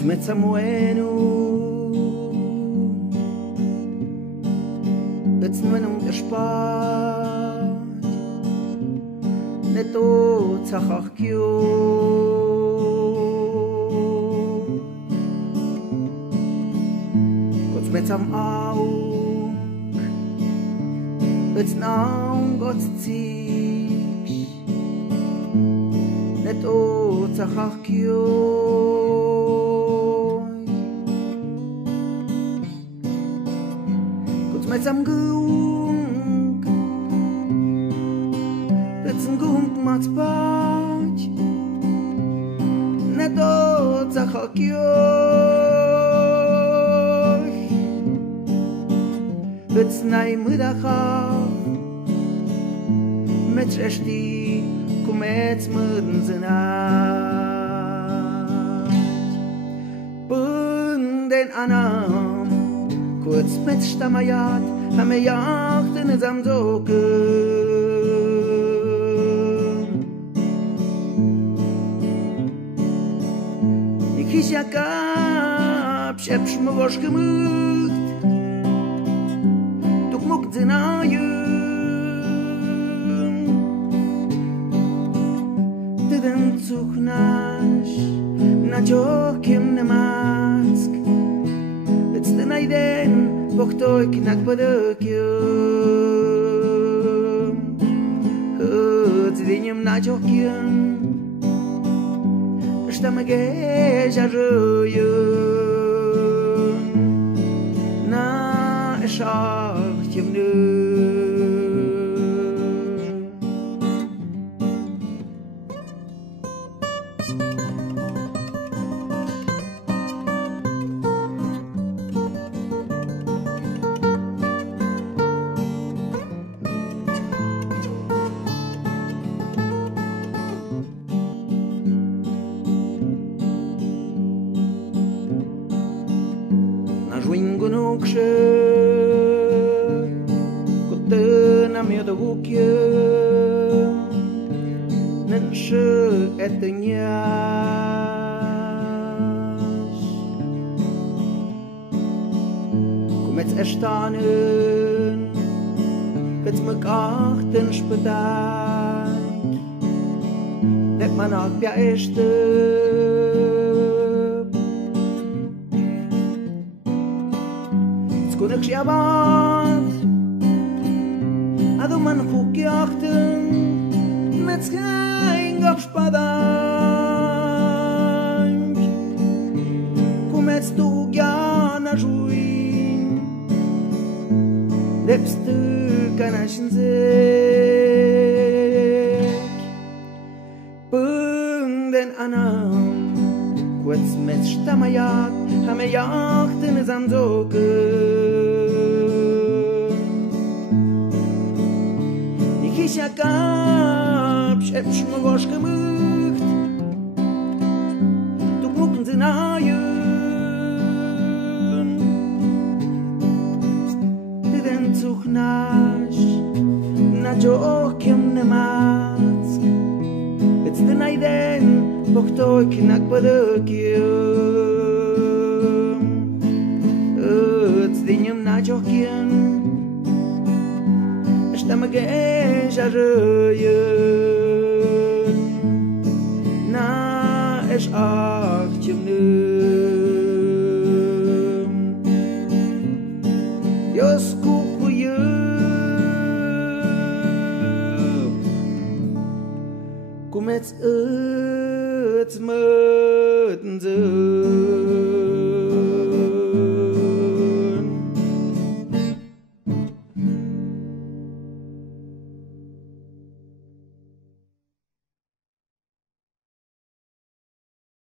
Kuzmeca moenu Îți mănânc de șpat Ne toți ahahchiu Kuzmecam aung Îți naung oți țipși Ne toți ahahchiu Kuzmecam gâung Îți ngâung m-ați paci Ne toți ahahchiu Îți n-ai mâdaha Mecești cum eți mânzânaci Pânde-n anam Cu-ți meți ștamayat Hame jacht în zamzocă Nikishia kap Shepsh mvosh gemut Mok dzenayum Teden zuchnash Na jokim nemask It's the naiden Boktoy kinak badokyum It's dinyum na jokim Shtamage jaruyum Na eshar Cum-ți eștanen Că-ți măcaht-n șpătac De manac bea ește Skunăc și abat Adu-man hukiachten Met kein Gapspadank Cum-ți tu gheana juin Lepstă canashinzek Pânde-n anam Cu-ți met ștamayat Hame jacht în zamzocă Nikishia kap Shepsh mvosh gemut Tuk mukn zinayum Tiden zuchnash Na jokim nemask It's the naiden Boktoy kinak badokyum It's dinyum na jokim Shtamage jaruyum Na esh achtimnum Yos kukuyum Cum-ți